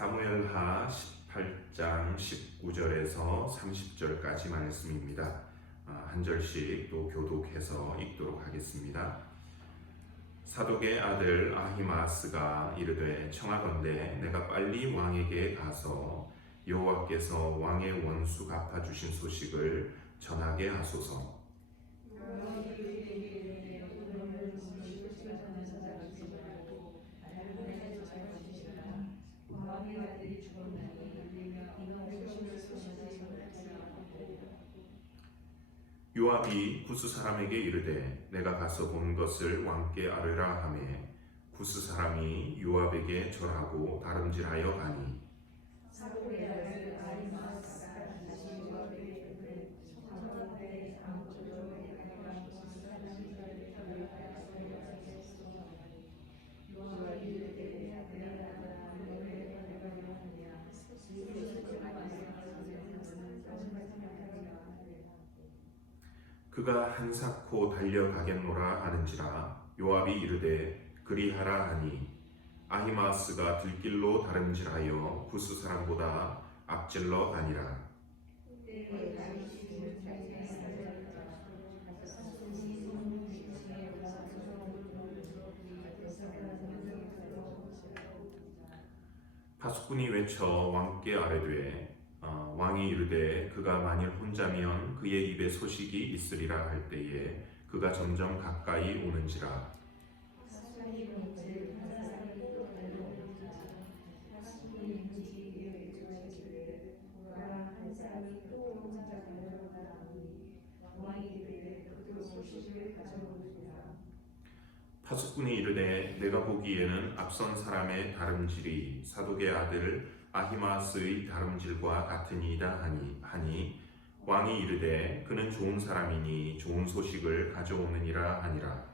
사무엘하 18장 19절에서 30절까지 말씀입니다. 한 절씩 또 교독해서 읽도록 하겠습니다. 사독의 아들 아히마아스가 이르되 청하건대 내가 빨리 왕에게 가서 여호와께서 왕의 원수 갚아주신 소식을 전하게 하소서. 요압이 구스 사람에게 이르되 내가 가서 본 것을 왕께 아뢰라 하매 구스 사람이 요압에게 절하고 다름질하여 가니 그가 한사코 달려가겠노라 하는지라 요압이 이르되 그리하라 하니 아히마아스가 들길로 다름질하여 구스 사람보다 앞질러 가니라. 파수꾼이 외쳐 왕께 아뢰되 왕이 이르되 그가 만일 혼자면 그의 입에 소식이 있으리라 할 때에 그가 점점 가까이 오는지라. 파수꾼이 이르되 내가 보기에는 앞선 사람의 다름질이 사독의 아들 아히마아스의 다름질과 같으니이다 하니 왕이 이르되 그는 좋은 사람이니 좋은 소식을 가져오느니라 하니라.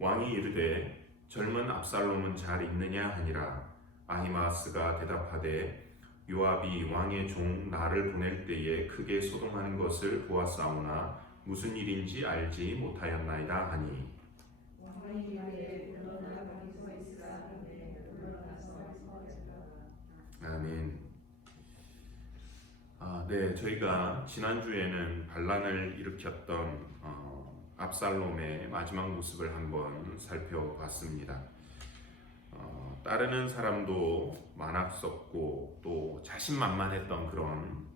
왕이 이르되 젊은 압살롬은 잘 있느냐 하니라. 아히마아스가 대답하되 요압이 왕의 종 나를 보낼 때에 크게 소동하는 것을 보았사오나 무슨 일인지 알지 못하였나이다 하니 아멘. 네, 저희가 지난주에는 반란을 일으켰던 압살롬의 마지막 모습을 한번 살펴봤습니다. 따르는 사람도 만악스럽고 또 자신만만했던 그런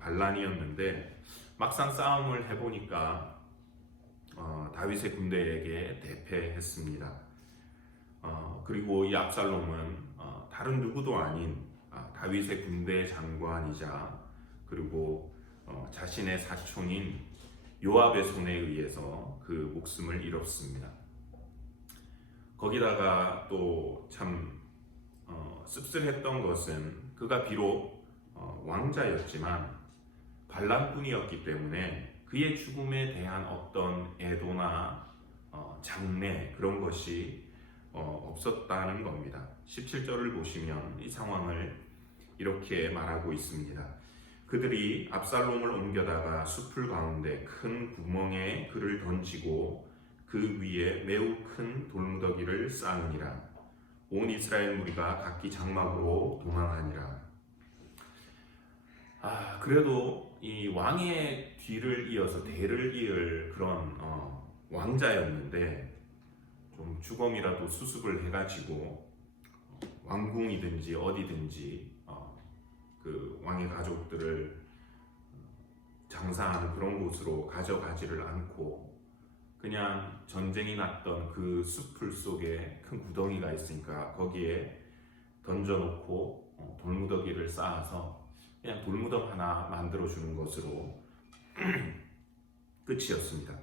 반란이었는데 막상 싸움을 해보니까 다윗의 군대에게 대패했습니다. 그리고 이 압살롬은 다른 누구도 아닌 다윗의 군대 장관이자 그리고 자신의 사촌인 요압의 손에 의해서 그 목숨을 잃었습니다. 거기다가 또 참 씁쓸했던 것은 그가 비록 왕자였지만 반란꾼이었기 때문에 그의 죽음에 대한 어떤 애도나 장래 그런 것이 없었다는 겁니다. 17절을 보시면 이 상황을 이렇게 말하고 있습니다. 그들이 압살롬을 옮겨다가 숲을 가운데 큰 구멍에 그를 던지고 그 위에 매우 큰 돌무더기를 쌓으니라. 온 이스라엘 무리가 각기 장막으로 도망하니라. 그래도 이 왕의 뒤를 이어서 대를 이을 그런 왕자였는데 좀 주검이라도 수습을 해가지고 왕궁이든지 어디든지 그 왕의 가족들을 장사하는 그런 곳으로 가져가지를 않고 그냥 전쟁이 났던 그 숲풀 속에 큰 구덩이가 있으니까 거기에 던져놓고 돌무더기를 쌓아서 그냥 돌무덤 하나 만들어주는 것으로 끝이었습니다.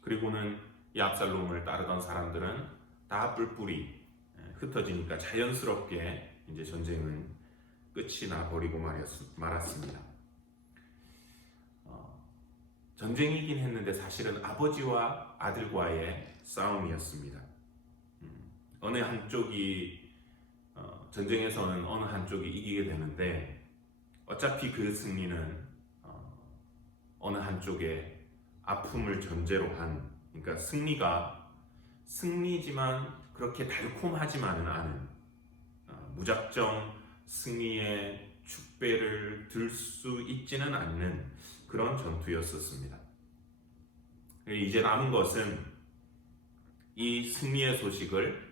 그리고는 이 압살롬을 따르던 사람들은 다 뿔뿔이 흩어지니까 자연스럽게 이제 전쟁은 끝이 나버리고 말았습니다. 전쟁이긴 했는데 사실은 아버지와 아들과의 싸움이었습니다. 어느 한쪽이 전쟁에서는 어느 한쪽이 이기게 되는데 어차피 그 승리는 어느 한쪽의 아픔을 전제로 한, 그러니까 승리가 승리지만 그렇게 달콤하지만은 않은, 무작정 승리의 축배를 들 수 있지는 않는 그런 전투였었습니다. 이제 남은 것은 이 승리의 소식을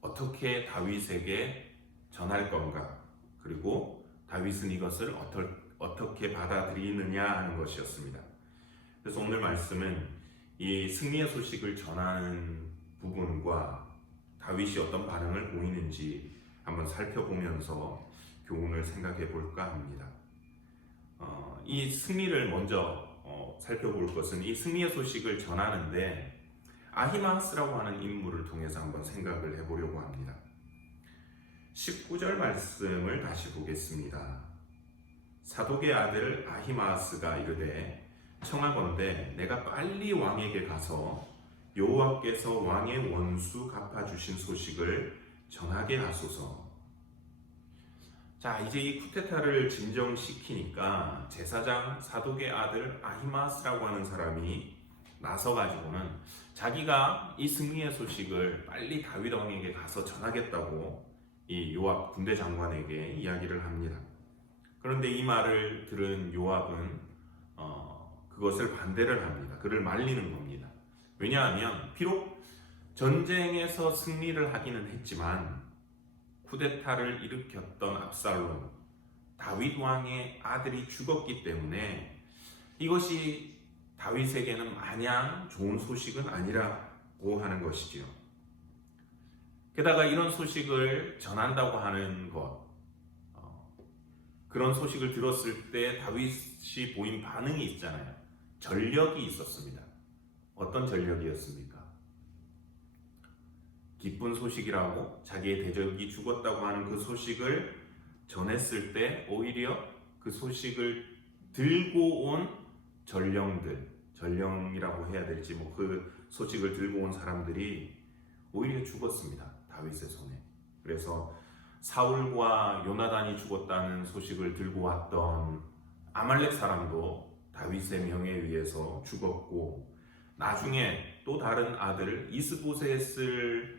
어떻게 다윗에게 전할 건가, 그리고 다윗은 이것을 어떻게 받아들이느냐 하는 것이었습니다. 그래서 오늘 말씀은 이 승리의 소식을 전하는 부분과 다윗이 어떤 반응을 보이는지 한번 살펴보면서 교훈을 생각해 볼까 합니다. 이 승리를 먼저 살펴볼 것은 이 승리의 소식을 전하는데 아히마아스라고 하는 인물을 통해서 한번 생각을 해보려고 합니다. 19절 말씀을 다시 보겠습니다. 사독의 아들 아히마아스가 이르되 청하건대 내가 빨리 왕에게 가서 여호와께서 왕의 원수 갚아주신 소식을 전하게 하소서. 자, 이제 이 쿠데타를 진정시키니까 제사장 사독의 아들 아히마아스라고 하는 사람이 나서가지고는 자기가 이 승리의 소식을 빨리 다윗 왕에게 가서 전하겠다고 이 요압 군대 장관에게 이야기를 합니다. 그런데 이 말을 들은 요압은 그것을 반대를 합니다. 그를 말리는 겁니다. 왜냐하면 비록 전쟁에서 승리를 하기는 했지만 쿠데타를 일으켰던 압살롬, 다윗 왕의 아들이 죽었기 때문에 이것이 다윗에게는 마냥 좋은 소식은 아니라고 하는 것이지요. 게다가 이런 소식을 전한다고 하는 것, 그런 소식을 들었을 때 다윗이 보인 반응이 있잖아요. 전력이 있었습니다. 어떤 전력이었습니까? 기쁜 소식이라고 자기의 대적이 죽었다고 하는 그 소식을 전했을 때 오히려 그 소식을 들고 온 전령이라고 해야 될지 그 소식을 들고 온 사람들이 오히려 죽었습니다. 다윗의 손에. 그래서 사울과 요나단이 죽었다는 소식을 들고 왔던 아말렉 사람도 다윗의 명에 의해서 죽었고, 나중에 또 다른 아들 이스보셋을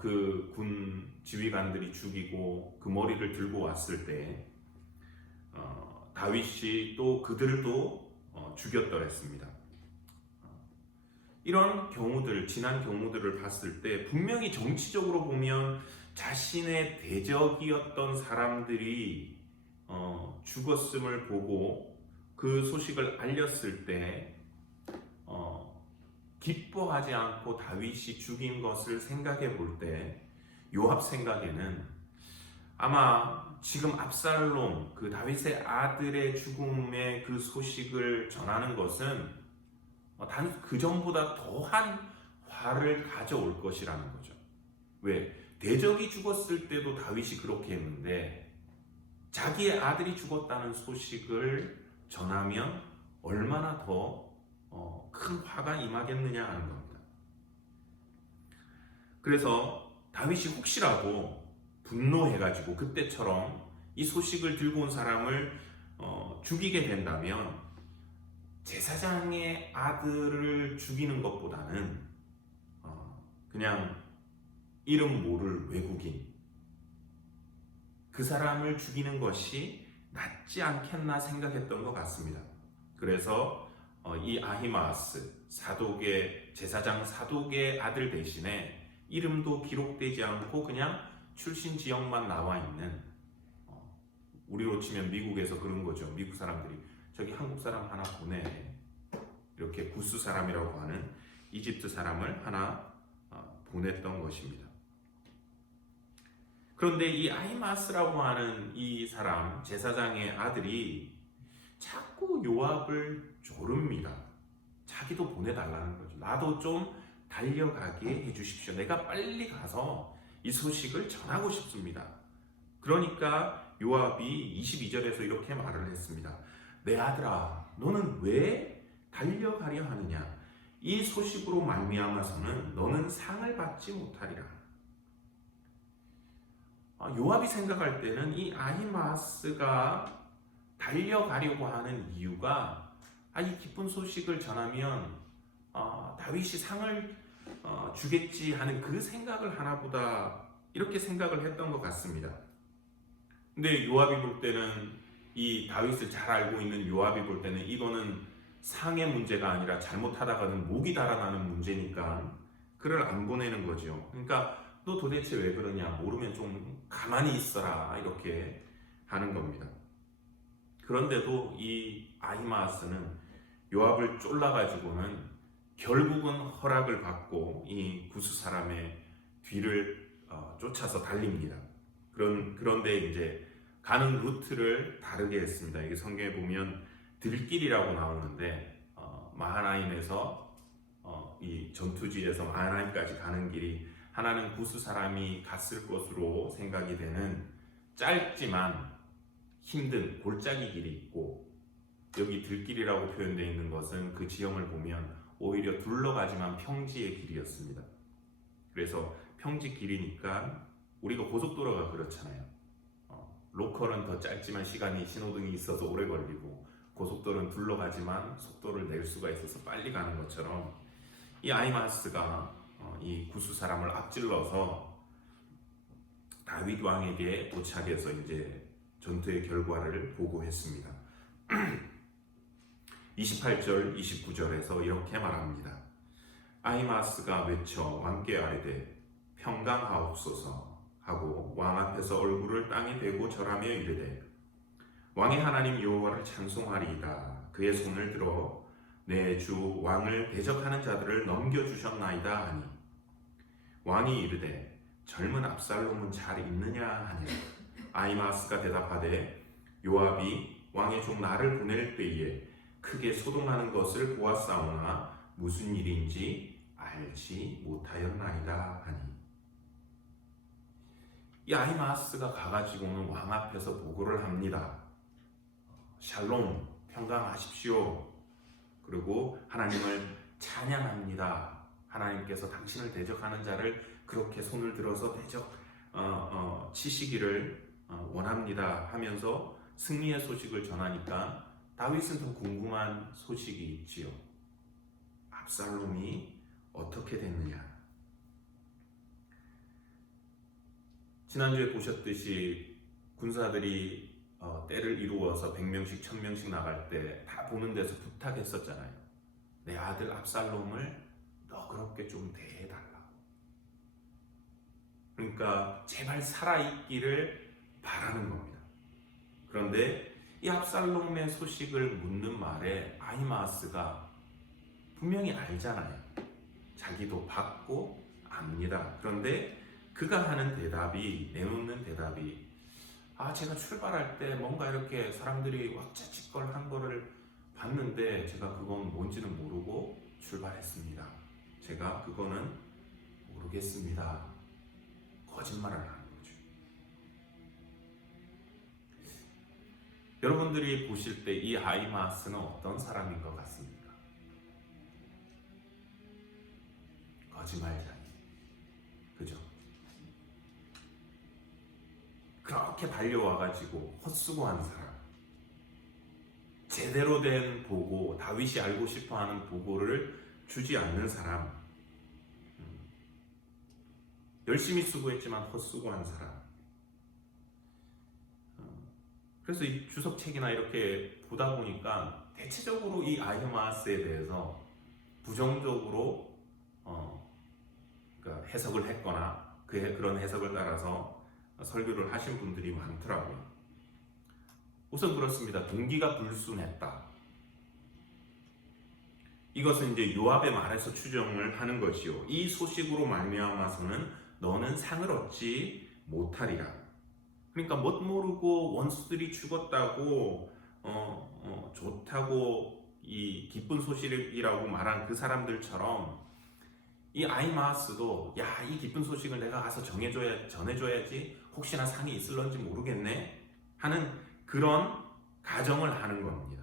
그 군 지휘관들이 죽이고 그 머리를 들고 왔을 때 다윗이 또 그들도 죽였더랬습니다. 이런 경우들, 지난 경우들을 봤을 때 분명히 정치적으로 보면 자신의 대적이었던 사람들이 죽었음을 보고 그 소식을 알렸을 때 기뻐하지 않고 다윗이 죽인 것을 생각해 볼 때 요압 생각에는 아마 지금 압살롬, 그 다윗의 아들의 죽음의 그 소식을 전하는 것은 단 그 전보다 더한 화를 가져올 것이라는 거죠. 왜? 대적이 죽었을 때도 다윗이 그렇게 했는데 자기의 아들이 죽었다는 소식을 전하면 얼마나 더 큰 화가 임하겠느냐 하는 겁니다. 그래서 다윗이 혹시라도 분노해가지고 그때처럼 이 소식을 들고 온 사람을 죽이게 된다면 제사장의 아들을 죽이는 것보다는 그냥 이름 모를 외국인, 그 사람을 죽이는 것이 낫지 않겠나 생각했던 것 같습니다. 그래서 이 아히마아스 제사장 사독의 아들 대신에 이름도 기록되지 않고 그냥 출신 지역만 나와 있는, 우리로 치면 미국에서 그런 거죠. 미국 사람들이 저기 한국 사람 하나 보내, 이렇게 구스 사람이라고 하는 이집트 사람을 하나 보냈던 것입니다. 그런데 이 아히마아스라고 하는 이 사람, 제사장의 아들이 자꾸 요압을 조릅니다. 자기도 보내달라는 거죠. 나도 좀 달려가게 해주십시오. 내가 빨리 가서 이 소식을 전하고 싶습니다. 그러니까 요압이 22절에서 이렇게 말을 했습니다. 내 아들아, 너는 왜 달려가려 하느냐? 이 소식으로 말미암아서는 너는 상을 받지 못하리라. 요압이 생각할 때는 이 아히마아스가 달려가려고 하는 이유가 이 기쁜 소식을 전하면 다윗이 상을 주겠지 하는 그 생각을 하나보다 이렇게 생각을 했던 것 같습니다. 근데 요압이 볼 때는, 이 다윗을 잘 알고 있는 요압이 볼 때는 이거는 상의 문제가 아니라 잘못하다가는 목이 달아나는 문제니까 그를 안 보내는 거죠. 그러니까 너 도대체 왜 그러냐, 모르면 좀 가만히 있어라, 이렇게 하는 겁니다. 그런데도 이 아히마아스는 요압을 쫄라가지고는 결국은 허락을 받고 이 구스 사람의 뒤를 쫓아서 달립니다. 그런데 이제 가는 루트를 다르게 했습니다. 이게 성경에 보면 들길이라고 나오는데 마하나임에서 이 전투지에서 마하나임까지 가는 길이 하나는 구스 사람이 갔을 것으로 생각이 되는 짧지만 힘든 골짜기 길이 있고, 여기 들길이라고 표현되어 있는 것은 그 지형을 보면 오히려 둘러가지만 평지의 길이었습니다. 그래서 평지 길이니까 우리가 고속도로가 그렇잖아요. 로컬은 더 짧지만 시간이 신호등이 있어서 오래 걸리고, 고속도로는 둘러가지만 속도를 낼 수가 있어서 빨리 가는 것처럼 이 아히마아스가 이 구스 사람을 앞질러서 다윗 왕에게 도착해서 이제 전투의 결과를 보고했습니다. 28절, 29절에서 이렇게 말합니다. 아히마아스가 외쳐 왕께 아뢰되 평강하옵소서 하고 왕 앞에서 얼굴을 땅에 대고 절하며 이르되 왕의 하나님 여호와를 찬송하리이다. 그의 손을 들어 내 주 왕을 대적하는 자들을 넘겨주셨나이다 하니, 왕이 이르되 젊은 압살롬은 잘 있느냐 하니, 아히마아스가 대답하되 요압이 왕의 종 나를 보낼 때에 크게 소동하는 것을 보았사오나 무슨 일인지 알지 못하였나이다 하니, 이 아히마아스가 가가지고는 왕 앞에서 보고를 합니다. 샬롬, 평강하십시오. 그리고 하나님을 찬양합니다. 하나님께서 당신을 대적하는 자를 그렇게 손을 들어서 치시기를 원합니다 하면서 승리의 소식을 전하니까 다윗은 더 궁금한 소식이 있지요. 압살롬이 어떻게 됐느냐. 지난주에 보셨듯이 군사들이 때를 이루어서 100명씩 1000명씩 나갈 때 다 보는 데서 부탁했었잖아요. 내 아들 압살롬을 너그럽게 좀 대해달라고. 그러니까 제발 살아있기를 바라는 겁니다. 그런데 이 압살롬의 소식을 묻는 말에 아히마아스가 분명히 알잖아요. 자기도 받고 압니다. 그런데 그가 하는 대답이, 내놓는 대답이, 제가 출발할 때 뭔가 이렇게 사람들이 왁자지껄한 거를 봤는데 제가 그건 뭔지는 모르고 출발했습니다. 제가 그거는 모르겠습니다. 거짓말을 하는 거죠. 여러분들이 보실 때 이 아히마아스는 어떤 사람인 것 같습니까? 거짓말쟁이. 그죠? 그렇게 달려와가지고 헛수고한 사람, 제대로 된 보고, 다윗이 알고 싶어하는 보고를 주지 않는 사람, 열심히 수고했지만 헛수고한 사람. 그래서 이 주석책이나 이렇게 보다 보니까 대체적으로 이 아히마아스에 대해서 부정적으로 그러니까 해석을 했거나 그런 해석을 따라서 설교를 하신 분들이 많더라고요. 우선 그렇습니다. 동기가 불순했다. 이것은 이제 요압의 말에서 추정을 하는 것이요. 이 소식으로 말미암아서는 너는 상을 얻지 못하리라. 그러니까 못 모르고 원수들이 죽었다고 좋다고 이 기쁜 소식이라고 말한 그 사람들처럼 이 아히마아스도 이 기쁜 소식을 내가 가서 전해줘야지, 혹시나 상이 있을런지 모르겠네 하는 그런 가정을 하는 겁니다.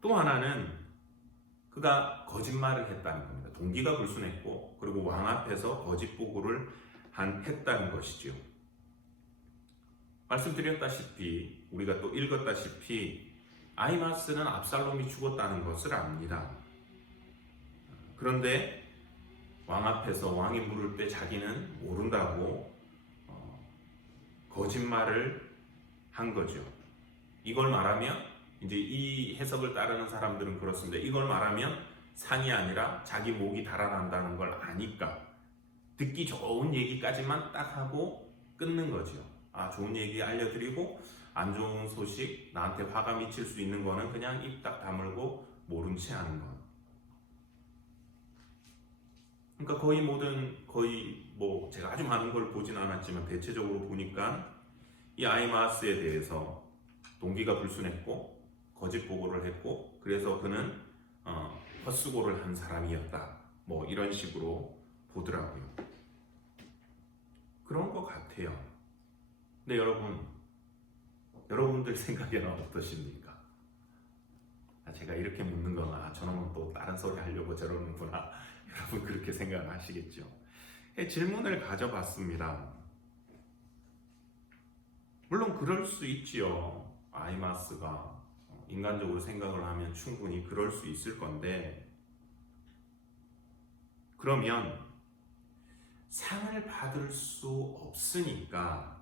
또 하나는 그가 거짓말을 했다는 겁니다. 동기가 불순했고 그리고 왕 앞에서 거짓 보고를 했다는 것이죠. 말씀드렸다시피 우리가 또 읽었다시피 아히마스는 압살롬이 죽었다는 것을 압니다. 그런데 왕 앞에서 왕이 물을 때 자기는 모른다고 거짓말을 한 거죠. 이걸 말하면 이제 이 해석을 따르는 사람들은 그렇습니다. 이걸 말하면 상이 아니라 자기 목이 달아난다는 걸 아니까 듣기 좋은 얘기까지만 딱 하고 끊는 거죠. 좋은 얘기 알려드리고 안 좋은 소식, 나한테 화가 미칠 수 있는 거는 그냥 입 딱 다물고 모른 채 하는 것. 그러니까 거의 뭐 제가 아주 많은 걸 보진 않았지만 대체적으로 보니까 이 아히마아스에 대해서 동기가 불순했고 거짓 보고를 했고 그래서 그는 헛수고를 한 사람이었다. 뭐 이런 식으로 보더라고요. 그런 것 같아요. 근데 여러분들 생각에는 어떠십니까? 제가 이렇게 묻는 거나 저놈은 또 다른 소리 하려고 저러는구나. 여러분 그렇게 생각하시겠죠. 질문을 가져봤습니다. 물론 그럴 수 있지요. 아히마스가 인간적으로 생각을 하면 충분히 그럴 수 있을 건데 그러면 상을 받을 수 없으니까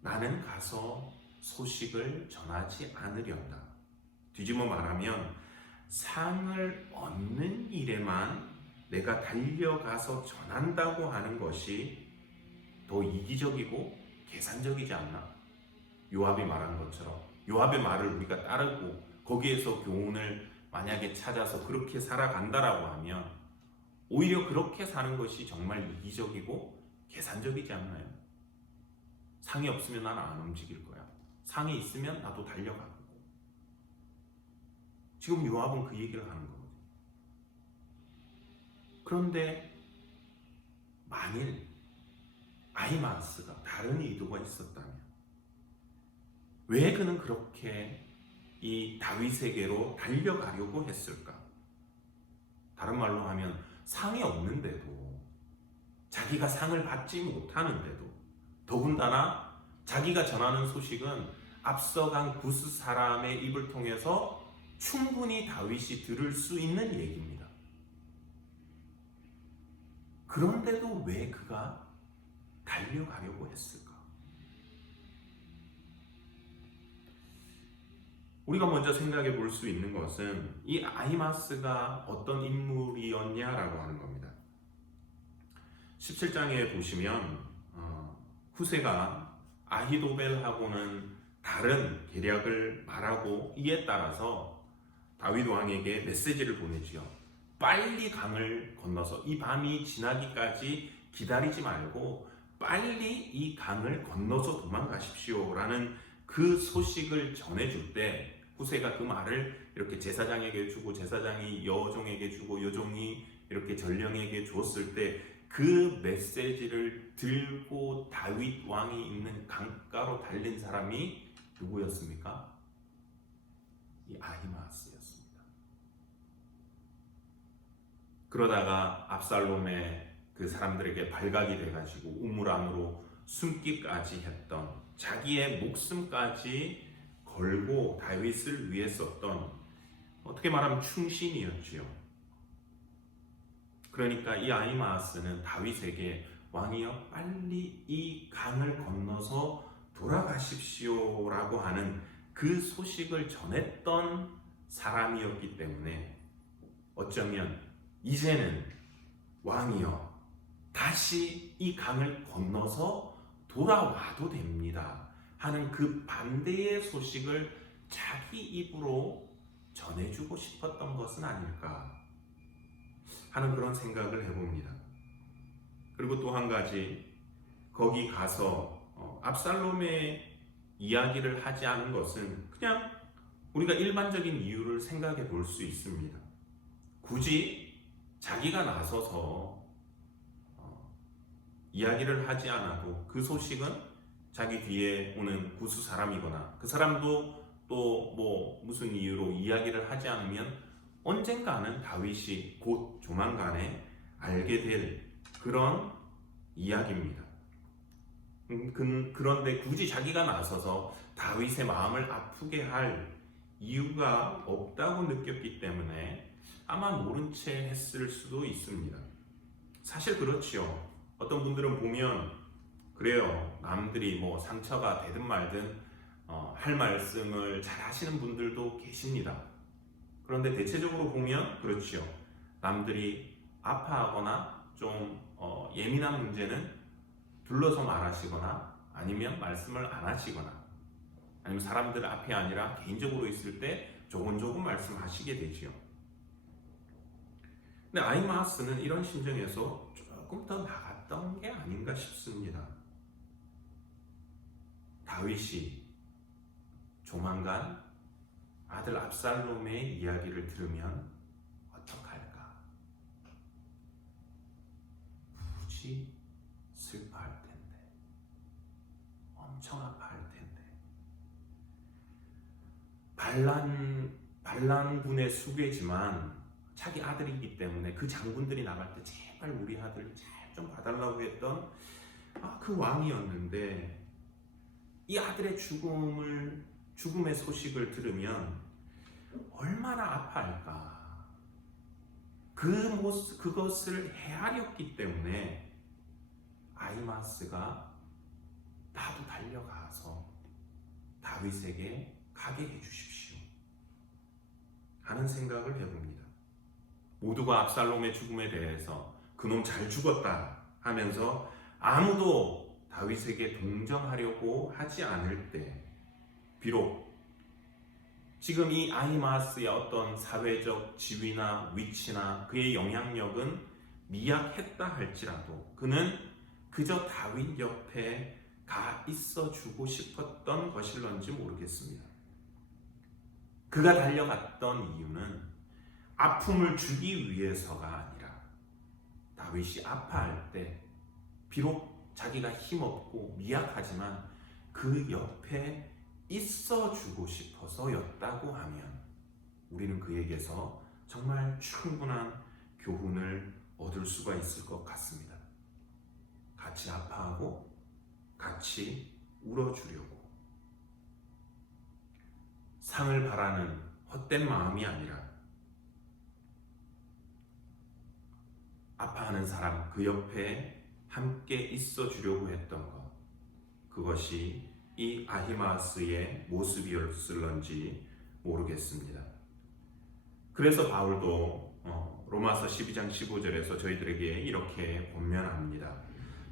나는 가서 소식을 전하지 않으련다. 뒤집어 말하면 상을 얻는 일에만 내가 달려가서 전한다고 하는 것이 더 이기적이고 계산적이지 않나? 요압이 말한 것처럼 요압의 말을 우리가 따르고 거기에서 교훈을 만약에 찾아서 그렇게 살아간다라고 하면 오히려 그렇게 사는 것이 정말 이기적이고 계산적이지 않나요? 상이 없으면 나는 안 움직일 거야. 상이 있으면 나도 달려가고. 지금 요압은 그 얘기를 하는 거거든요. 그런데 만일 아히마아스가 다른 의도가 있었다면 왜 그는 그렇게 이 다윗에게로 달려가려고 했을까? 다른 말로 하면 상이 없는데도 자기가 상을 받지 못하는데도 더군다나 자기가 전하는 소식은 앞서간 구스 사람의 입을 통해서 충분히 다윗이 들을 수 있는 얘기입니다. 그런데도 왜 그가 달려가려고 했을까? 우리가 먼저 생각해 볼 수 있는 것은 이 아히마스가 어떤 인물이었냐라고 하는 겁니다. 17장에 보시면 후세가 아히도벨하고는 다른 계략을 말하고 이에 따라서 다윗 왕에게 메시지를 보내지요. 빨리 강을 건너서 이 밤이 지나기까지 기다리지 말고 빨리 이 강을 건너서 도망가십시오 라는 그 소식을 전해줄 때 후세가 그 말을 이렇게 제사장에게 주고 제사장이 여종에게 주고 여종이 이렇게 전령에게 줬을 때 그 메시지를 들고 다윗 왕이 있는 강가로 달린 사람이 누구였습니까? 이 아히마스였습니다. 그러다가 압살롬의 그 사람들에게 발각이 돼가지고 우물 안으로 숨기까지 했던 자기의 목숨까지 걸고 다윗을 위해 썼던 어떻게 말하면 충신이었지요. 그러니까 이 아히마아스는 다윗에게 왕이여 빨리 이 강을 건너서 돌아가십시오라고 하는 그 소식을 전했던 사람이었기 때문에 어쩌면 이제는 왕이여 다시 이 강을 건너서 돌아와도 됩니다 하는 그 반대의 소식을 자기 입으로 전해주고 싶었던 것은 아닐까 하는 그런 생각을 해봅니다. 그리고 또 한 가지 거기 가서 압살롬의 이야기를 하지 않은 것은 그냥 우리가 일반적인 이유를 생각해 볼 수 있습니다. 굳이 자기가 나서서 이야기를 하지 않아도 그 소식은 자기 뒤에 오는 구스 사람이거나 그 사람도 또 뭐 무슨 이유로 이야기를 하지 않으면 언젠가는 다윗이 곧 조만간에 알게 될 그런 이야기입니다. 그런데 굳이 자기가 나서서 다윗의 마음을 아프게 할 이유가 없다고 느꼈기 때문에 아마 모른 채 했을 수도 있습니다. 사실 그렇지요. 어떤 분들은 보면 그래요. 남들이 뭐 상처가 되든 말든 할 말씀을 잘 하시는 분들도 계십니다. 그런데 대체적으로 보면 그렇지요. 남들이 아파하거나 좀 예민한 문제는 둘러서 말하시거나 아니면 말씀을 안 하시거나 아니면 사람들 앞이 아니라 개인적으로 있을 때 조금 말씀하시게 되지요. 근데 아히마아스는 이런 심정에서 조금 더 나갔던 게 아닌가 싶습니다. 다윗이 조만간 아들 압살롬의 이야기를 들으면 어떡할까? 무지 슬퍼할 텐데, 엄청 아파할 텐데. 반란군의 수괴지만 자기 아들이기 때문에 그 장군들이 나갈 때 제발 우리 아들 잘 좀 봐달라고 했던 그 왕이었는데 이 아들의 죽음의 소식을 들으면 얼마나 아파할까. 그것을 헤아렸기 때문에 아히마아스가 나도 달려가서 다윗에게 가게 해주십시오 하는 생각을 해봅니다. 모두가 압살롬의 죽음에 대해서 그놈 잘 죽었다 하면서 아무도 다윗에게 동정하려고 하지 않을 때 비록 지금 이 아히마아스의 어떤 사회적 지위나 위치나 그의 영향력은 미약했다 할지라도 그는 그저 다윗 옆에 가 있어 주고 싶었던 것일런지 모르겠습니다. 그가 달려갔던 이유는 아픔을 주기 위해서가 아니라 다윗이 아파할 때 비록 자기가 힘없고 미약하지만 그 옆에 있어 주고 싶어서였다고 하면 우리는 그에게서 정말 충분한 교훈을 얻을 수가 있을 것 같습니다. 같이 아파하고 같이 울어주려고 상을 바라는 헛된 마음이 아니라 아파하는 사람 그 옆에 함께 있어 주려고 했던 것, 그것이 이 아히마아스의 모습이었을런지 모르겠습니다. 그래서 바울도 로마서 12장 15절에서 저희들에게 이렇게 권면합니다.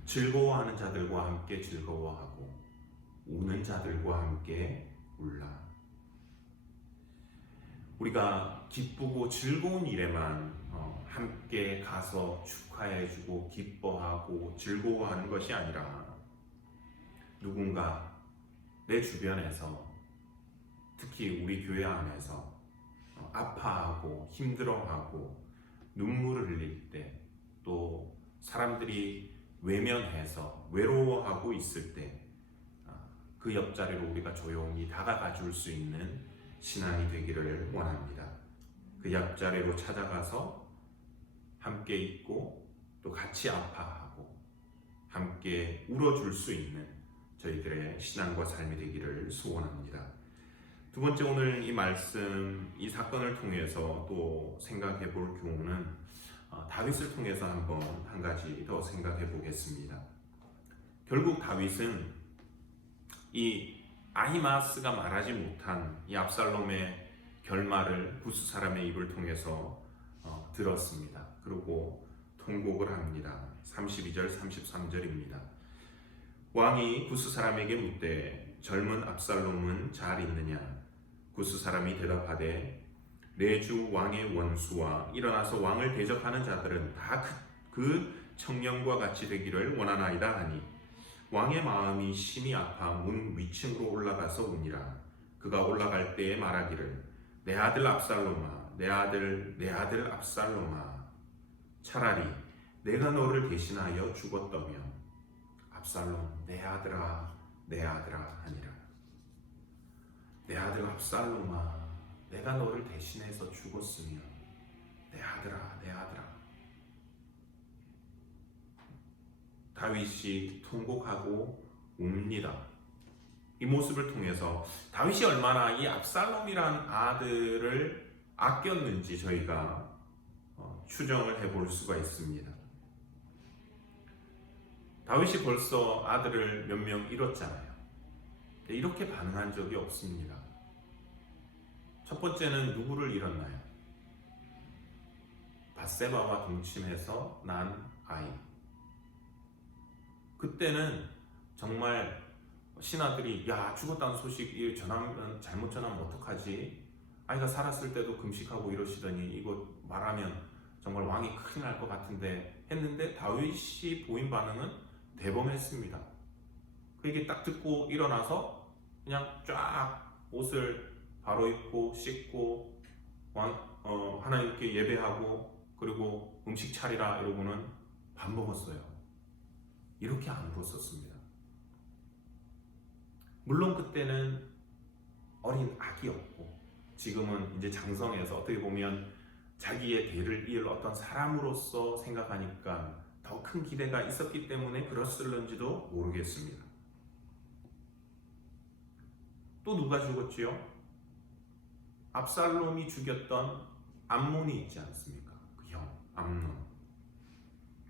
즐거워하는 자들과 함께 즐거워하고 우는 자들과 함께 울라. 우리가 기쁘고 즐거운 일에만 함께 가서 축하해주고 기뻐하고 즐거워하는 것이 아니라 누군가 내 주변에서 특히 우리 교회 안에서 아파하고 힘들어하고 눈물을 흘릴 때 또 사람들이 외면해서 외로워하고 있을 때 그 옆자리로 우리가 조용히 다가가 줄 수 있는 신앙이 되기를 원합니다. 그 옆자리로 찾아가서 함께 있고 또 같이 아파하고 함께 울어줄 수 있는 저희들의 신앙과 삶이 되기를 소원합니다. 두 번째, 오늘 이 말씀, 이 사건을 통해서 또 생각해 볼 교훈은 다윗을 통해서 한번 한 가지 더 생각해 보겠습니다. 결국 다윗은 이 아히마아스가 말하지 못한 이 압살롬의 결말을 구스 사람의 입을 통해서 들었습니다. 그리고 통곡을 합니다. 32절 33절입니다. 왕이 구스 사람에게 묻되 젊은 압살롬은 잘 있느냐? 구스 사람이 대답하되 내 주 왕의 원수와 일어나서 왕을 대적하는 자들은 다 그 청년과 같이 되기를 원하나이다 하니 왕의 마음이 심히 아파 문 위층으로 올라가서 우니라. 그가 올라갈 때에 말하기를 내 아들 압살롬아, 내 아들 압살롬아, 차라리 내가 너를 대신하여 죽었더면 압살롬 내 아들아 하니라. 내 아들 압살롬아, 내가 너를 대신해서 죽었으면 내 아들아, 내 아들아. 다윗이 통곡하고 웁니다. 이 모습을 통해서 다윗이 얼마나 이 압살롬이란 아들을 아꼈는지 저희가 추정을 해볼 수가 있습니다. 다윗이 벌써 아들을 몇 명 잃었잖아요. 이렇게 반응한 적이 없습니다. 첫 번째는 누구를 잃었나요? 밧세바와 동침해서 난 아이. 그때는 정말 신하들이 야 죽었다는 소식 전하면 잘못 전하면 어떡하지? 아이가 살았을 때도 금식하고 이러시더니 이거 말하면 정말 왕이 큰일 날 것 같은데 했는데 다윗이 보인 반응은 대범했습니다. 그 얘기 딱 듣고 일어나서 그냥 쫙 옷을 바로 입고 씻고 하나님께 예배하고 그리고 음식 차리라 이러고는 밥 먹었어요. 이렇게 안 울었었습니다. 물론 그때는 어린 아기였고 지금은 이제 장성해서 어떻게 보면 자기의 대를 이을 어떤 사람으로서 생각하니까 더 큰 기대가 있었기 때문에 그랬을런지도 모르겠습니다. 또 누가 죽었지요? 압살롬이 죽였던 암논이 있지 않습니까? 그 형 암논.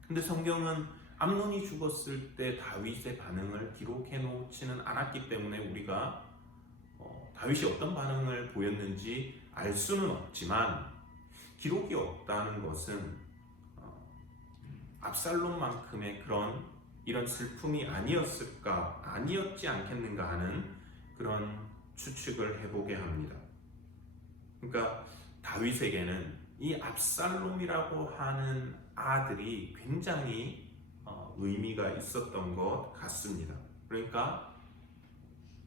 근데 성경은 암논이 죽었을 때 다윗의 반응을 기록해 놓지는 않았기 때문에 우리가 다윗이 어떤 반응을 보였는지 알 수는 없지만 기록이 없다는 것은 압살롬만큼의 이런 슬픔이 아니었지 않겠는가 하는 그런 추측을 해보게 합니다. 그러니까 다윗에게는 이 압살롬이라고 하는 아들이 굉장히 의미가 있었던 것 같습니다. 그러니까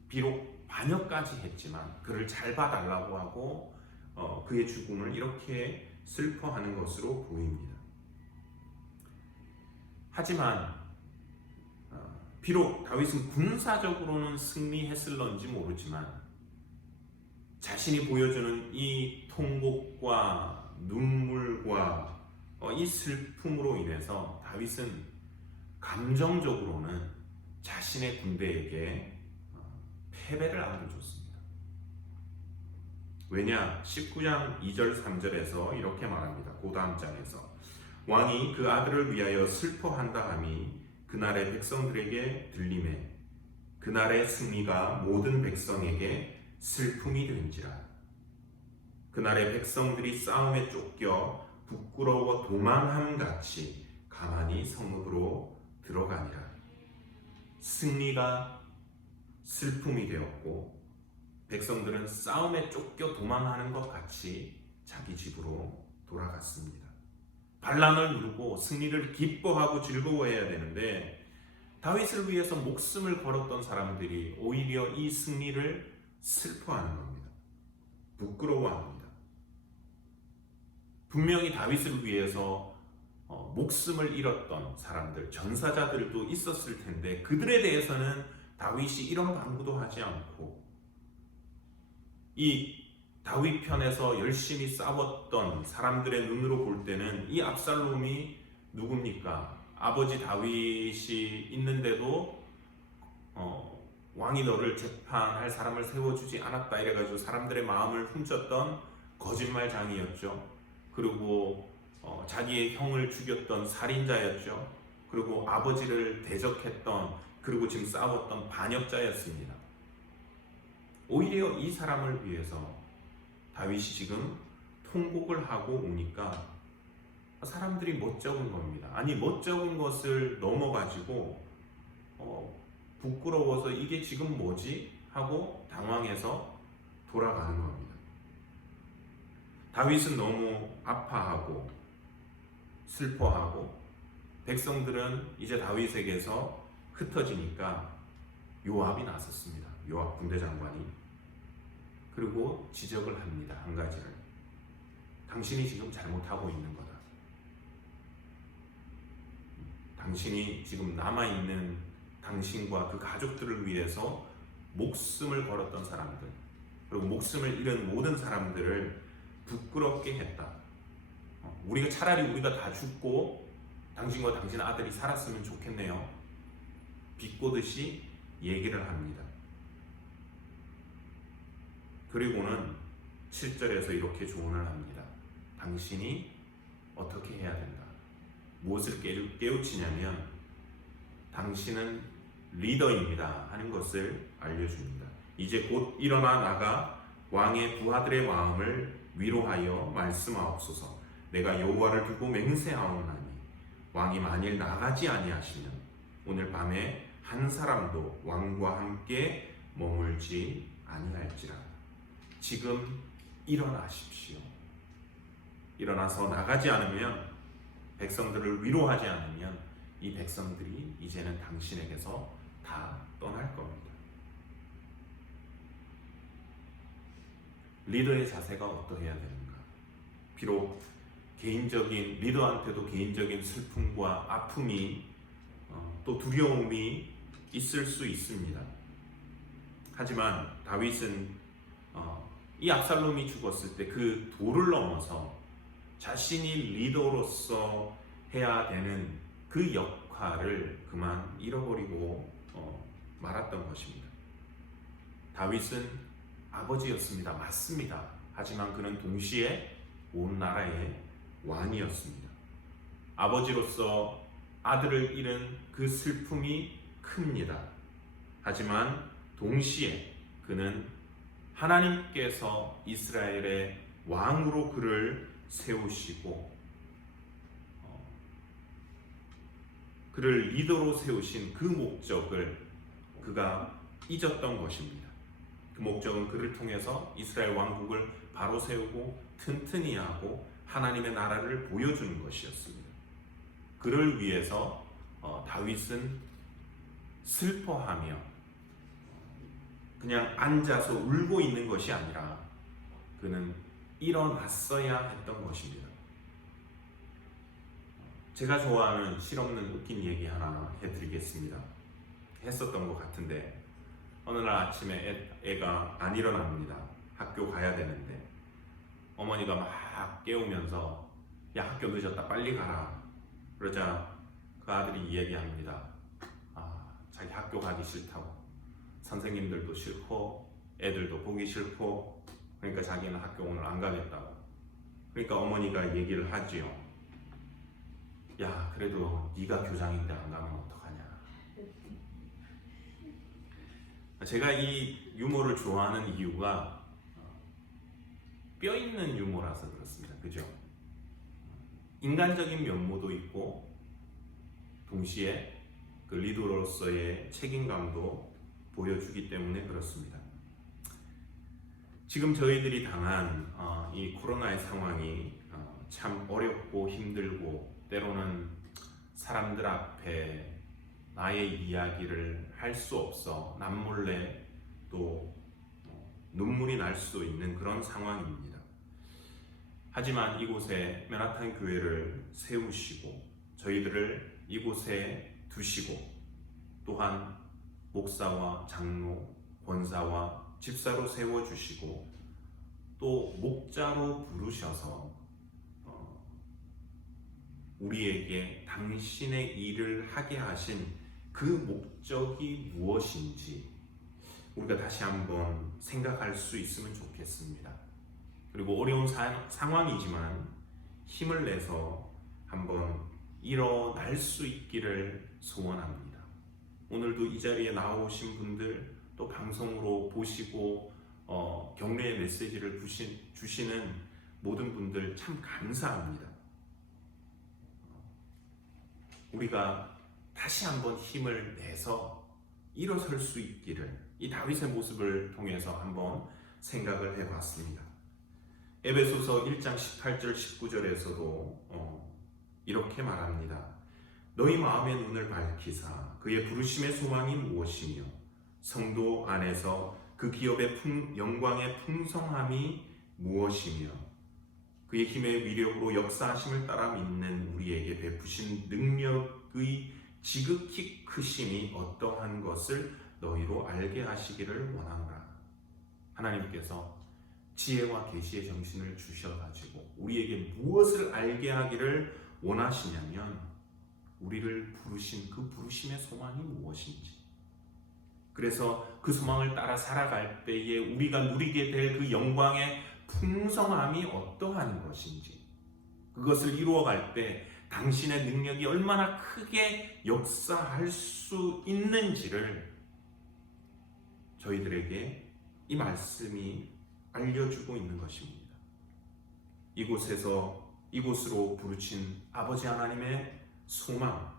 비록 반역까지 했지만 그를 잘 봐달라고 하고 그의 죽음을 이렇게 슬퍼하는 것으로 보입니다. 하지만 비록 다윗은 군사적으로는 승리했을런지 모르지만 자신이 보여주는 이 통곡과 눈물과 이 슬픔으로 인해서 다윗은 감정적으로는 자신의 군대에게 패배를 안겨줬습니다. 왜냐? 19장 2절 3절에서 이렇게 말합니다. 그 다음 장에서 왕이 그 아들을 위하여 슬퍼한다 함이 그날의 백성들에게 들리매 그날의 승리가 모든 백성에게 슬픔이 된지라. 그날의 백성들이 싸움에 쫓겨 부끄러워 도망함같이 가만히 성읍으로 들어가니라. 승리가 슬픔이 되었고 백성들은 싸움에 쫓겨 도망하는 것 같이 자기 집으로 돌아갔습니다. 반란을 누르고 승리를 기뻐하고 즐거워해야 되는데 다윗을 위해서 목숨을 걸었던 사람들이 오히려 이 승리를 슬퍼하는 겁니다. 부끄러워합니다. 분명히 다윗을 위해서 목숨을 잃었던 사람들, 전사자들도 있었을 텐데 그들에 대해서는 다윗이 이런 강구도 하지 않고 이 다윗 편에서 열심히 싸웠던 사람들의 눈으로 볼 때는 이 압살롬이 누굽니까? 아버지 다윗이 있는데도 왕이 너를 재판할 사람을 세워주지 않았다 이래가지고 사람들의 마음을 훔쳤던 거짓말장이었죠. 그리고 자기의 형을 죽였던 살인자였죠. 그리고 아버지를 대적했던 그리고 지금 싸웠던 반역자였습니다. 오히려 이 사람을 위해서 다윗이 지금 통곡을 하고 오니까 사람들이 멋쩍은 겁니다. 아니 멋쩍은 것을 넘어가지고 부끄러워서 이게 지금 뭐지? 하고 당황해서 돌아가는 겁니다. 다윗은 너무 아파하고 슬퍼하고 백성들은 이제 다윗에게서 흩어지니까 요압이 나섰습니다. 요압 군대장관이. 그리고 지적을 합니다. 한 가지를. 당신이 지금 잘못하고 있는 거다. 당신이 지금 남아있는 당신과 그 가족들을 위해서 목숨을 걸었던 사람들 그리고 목숨을 잃은 모든 사람들을 부끄럽게 했다. 우리가 다 죽고 당신과 당신 아들이 살았으면 좋겠네요. 비꼬듯이 얘기를 합니다. 그리고는 7절에서 이렇게 조언을 합니다. 당신이 어떻게 해야 된다. 무엇을 깨우치냐면 당신은 리더입니다 하는 것을 알려줍니다. 이제 곧 일어나 나가 왕의 부하들의 마음을 위로하여 말씀하옵소서. 내가 여호와를 두고 맹세하오나니 왕이 만일 나가지 아니하시면 오늘 밤에 한 사람도 왕과 함께 머물지 아니할지라. 지금 일어나십시오. 일어나서 나가지 않으면, 백성들을 위로하지 않으면 이 백성들이 이제는 당신에게서 다 떠날 겁니다. 리더의 자세가 어떠해야 되는가? 비록 리더한테도 개인적인 슬픔과 아픔이 또 두려움이 있을 수 있습니다. 하지만 다윗은 이 압살롬이 죽었을 때 그 도를 넘어서 자신이 리더로서 해야 되는 그 역할을 그만 잃어버리고 말았던 것입니다. 다윗은 아버지였습니다. 맞습니다. 하지만 그는 동시에 온 나라의 왕이었습니다. 아버지로서 아들을 잃은 그 슬픔이 큽니다. 하지만 동시에 그는 하나님께서 이스라엘의 왕으로 그를 세우시고 그를 리더로 세우신 그 목적을 그가 잊었던 것입니다. 그 목적은 그를 통해서 이스라엘 왕국을 바로 세우고 튼튼히 하고 하나님의 나라를 보여주는 것이었습니다. 그를 위해서 다윗은 슬퍼하며 그냥 앉아서 울고 있는 것이 아니라 그는 일어났어야 했던 것입니다. 제가 좋아하는 실없는 웃긴 얘기 하나 해드리겠습니다. 했었던 것 같은데, 어느 날 아침에 애가 안 일어납니다. 학교 가야 되는데 어머니가 막 깨우면서 야, 학교 늦었다, 빨리 가라. 그러자 그 아들이 얘기합니다. 자기 학교 가기 싫다고. 선생님들도 싫고 애들도 보기 싫고, 그러니까 자기는 학교 오늘 안 가겠다고. 그러니까 어머니가 얘기를 하지요. 야, 그래도 네가 교장인데 안 가면 어떡하냐. 제가 이 유머를 좋아하는 이유가 뼈 있는 유머라서 그렇습니다. 그죠? 인간적인 면모도 있고 동시에 그 리더로서의 책임감도 보여주기 때문에 그렇습니다. 지금 저희들이 당한 이 코로나의 상황이 참 어렵고 힘들고, 때로는 사람들 앞에 나의 이야기를 할 수 없어 남몰래 또 눈물이 날 수 있는 그런 상황입니다. 하지만 이곳에 맨하탄 교회를 세우시고 저희들을 이곳에 두시고, 또한 목사와 장로, 권사와 집사로 세워주시고 또 목자로 부르셔서 우리에게 당신의 일을 하게 하신 그 목적이 무엇인지 우리가 다시 한번 생각할 수 있으면 좋겠습니다. 그리고 어려운 상황이지만 힘을 내서 한번 일어날 수 있기를 소원합니다. 오늘도 이 자리에 나오신 분들, 또 방송으로 보시고 격려의 메시지를 주시는 모든 분들 참 감사합니다. 우리가 다시 한번 힘을 내서 일어설 수 있기를 이 다윗의 모습을 통해서 한번 생각을 해봤습니다. 에베소서 1장 18절 19절에서도 이렇게 말합니다. 너희 마음의 눈을 밝히사 그의 부르심의 소망이 무엇이며 성도 안에서 그 기업의 영광의 풍성함이 무엇이며 그의 힘의 위력으로 역사하심을 따라 믿는 우리에게 베푸신 능력의 지극히 크심이 어떠한 것을 너희로 알게 하시기를 원하노라. 하나님께서 지혜와 계시의 정신을 주셔가지고 우리에게 무엇을 알게 하기를 원하시냐면 우리를 부르신 그 부르심의 소망이 무엇인지, 그래서 그 소망을 따라 살아갈 때에 우리가 누리게 될 그 영광의 풍성함이 어떠한 것인지, 그것을 이루어갈 때 당신의 능력이 얼마나 크게 역사할 수 있는지를 저희들에게 이 말씀이 알려주고 있는 것입니다. 이곳으로 부르신 아버지 하나님의 소망,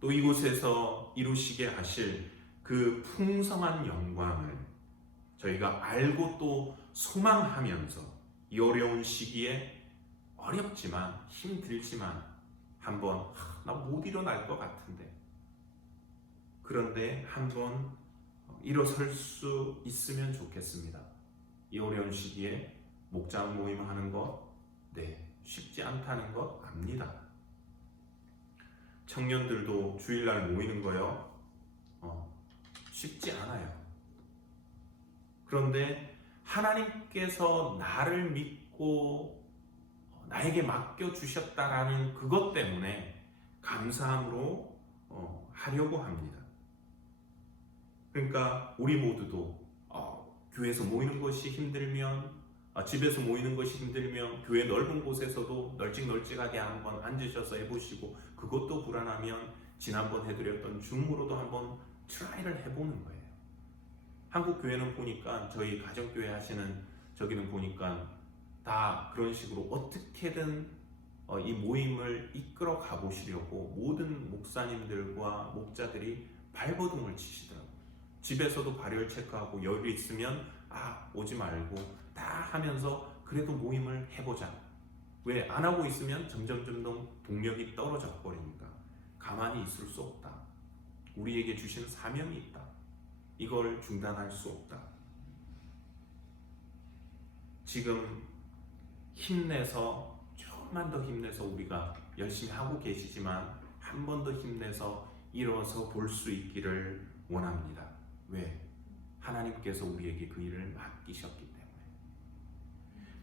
또 이곳에서 이루시게 하실 그 풍성한 영광을 저희가 알고 또 소망하면서 이 어려운 시기에 어렵지만 힘들지만 한번 나 못 일어날 것 같은데, 그런데 한번 일어설 수 있으면 좋겠습니다. 이 어려운 시기에 목장 모임 하는 것 쉽지 않다는 것 압니다. 청년들도 주일날 모이는 거요 쉽지 않아요. 그런데 하나님께서 나를 믿고 나에게 맡겨주셨다라는 그것 때문에 감사함으로 하려고 합니다. 그러니까 우리 모두도 교회에서 모이는 것이 힘들면, 집에서 모이는 것이 힘들면 교회 넓은 곳에서도 널찍널찍하게 한번 앉으셔서 해보시고, 그것도 불안하면 지난번 해드렸던 줌으로도 한번 트라이를 해보는 거예요. 한국 교회는 보니까, 저희 가정교회 하시는 저기는 보니까 다 그런 식으로 어떻게든 이 모임을 이끌어 가보시려고 모든 목사님들과 목자들이 발버둥을 치시더라고요. 집에서도 발열 체크하고 열이 있으면 오지 말고 다 하면서 그래도 모임을 해보자. 왜 안 하고 있으면 점점 동력이 떨어져 버리니까 가만히 있을 수 없다. 우리에게 주신 사명이 있다. 이걸 중단할 수 없다. 지금 힘내서, 조금만 더 힘내서, 우리가 열심히 하고 계시지만 한 번 더 힘내서 일어서 볼 수 있기를 원합니다. 왜? 하나님께서 우리에게 그 일을 맡기셨기 때문에.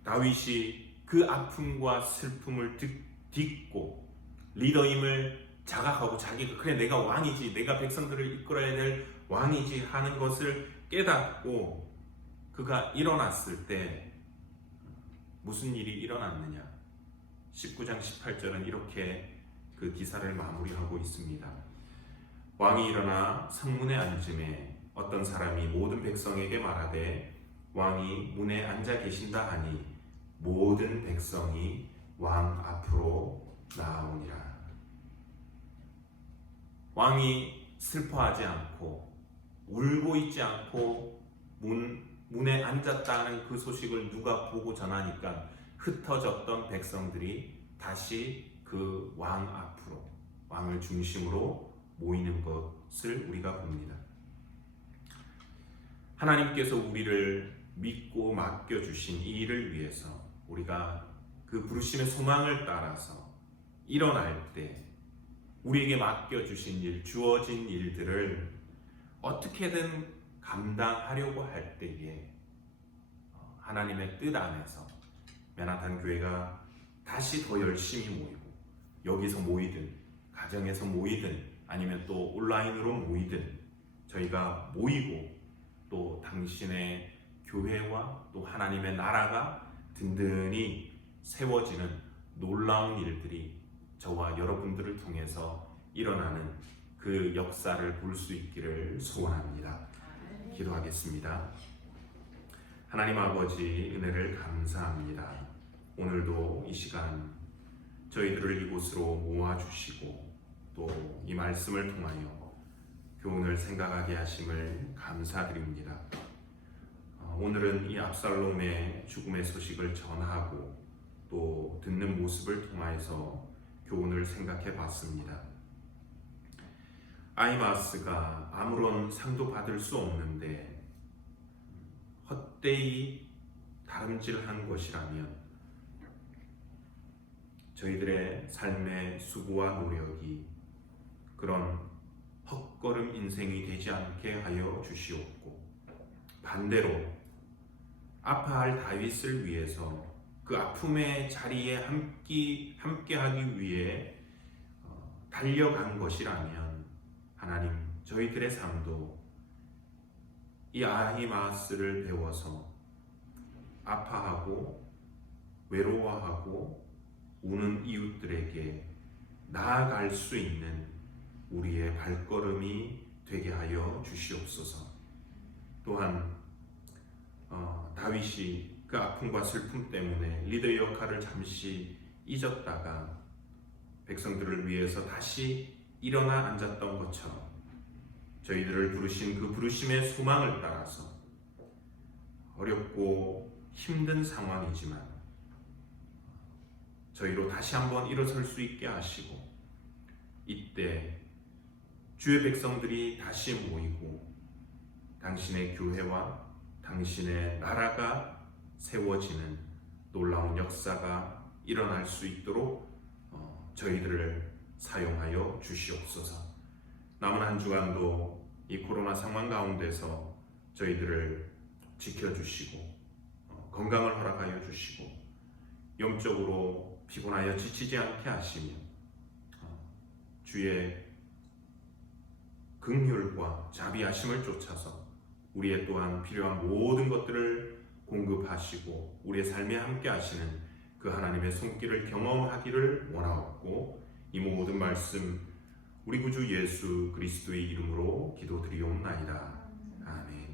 다윗이 그 아픔과 슬픔을 딛고 리더임을 자각하고, 자기가 그래 내가 왕이지, 내가 백성들을 이끌어야 될 왕이지 하는 것을 깨닫고 그가 일어났을 때 무슨 일이 일어났느냐? 19장 18절은 이렇게 그 기사를 마무리하고 있습니다. 왕이 일어나 성문에 앉음에 어떤 사람이 모든 백성에게 말하되 왕이 문에 앉아 계신다 하니 모든 백성이 왕 앞으로 나아오니라. 왕이 슬퍼하지 않고 울고 있지 않고 문에 앉았다는 그 소식을 누가 보고 전하니까 흩어졌던 백성들이 다시 그 왕 앞으로, 왕을 중심으로 모이는 것을 우리가 봅니다. 하나님께서 우리를 믿고 맡겨주신 이 일을 위해서 우리가 그 부르심의 소망을 따라서 일어날 때 우리에게 맡겨주신 일, 주어진 일들을 어떻게든 감당하려고 할 때에 하나님의 뜻 안에서 맨하탄 교회가 다시 더 열심히 모이고, 여기서 모이든 가정에서 모이든 아니면 또 온라인으로 모이든 저희가 모이고 또 당신의 교회와 또 하나님의 나라가 든든히 세워지는 놀라운 일들이 저와 여러분들을 통해서 일어나는 그 역사를 볼 수 있기를 소원합니다. 기도하겠습니다. 하나님 아버지, 은혜를 감사합니다. 오늘도 이 시간 저희들을 이곳으로 모아주시고 또 이 말씀을 통하여 교훈을 생각하게 하심을 감사드립니다. 오늘은 이 압살롬의 죽음의 소식을 전하고 또 듣는 모습을 통하여서 교훈을 생각해 봤습니다. 아히마아스가 아무런 상도 받을 수 없는데 헛되이 다름질한 것이라면 저희들의 삶의 수고와 노력이 그런 헛걸음 인생이 되지 않게 하여 주시옵고, 반대로 아파할 다윗을 위해서 그 아픔의 자리에 함께하기 위해 달려간 것이라면 하나님, 저희들의 삶도 이 아히마아스를 배워서 아파하고 외로워하고 우는 이웃들에게 나아갈 수 있는 우리의 발걸음이 되게 하여 주시옵소서. 또한 다윗이 그 아픔과 슬픔 때문에 리더 역할을 잠시 잊었다가 백성들을 위해서 다시 일어나 앉았던 것처럼 저희들을 부르신 그 부르심의 소망을 따라서 어렵고 힘든 상황이지만 저희로 다시 한번 일어설 수 있게 하시고, 이때 주의 백성들이 다시 모이고 당신의 교회와 당신의 나라가 세워지는 놀라운 역사가 일어날 수 있도록 저희들을 사용하여 주시옵소서. 남은 한 주간도 이 코로나 상황 가운데서 저희들을 지켜주시고 건강을 허락하여 주시고 영적으로 피곤하여 지치지 않게 하시며 주의 긍휼과 자비하심을 쫓아서 우리의 또한 필요한 모든 것들을 공급하시고 우리의 삶에 함께 하시는 그 하나님의 손길을 경험하기를 원하옵고, 이 모든 말씀 우리 구주 예수 그리스도의 이름으로 기도드리옵나이다. 아멘.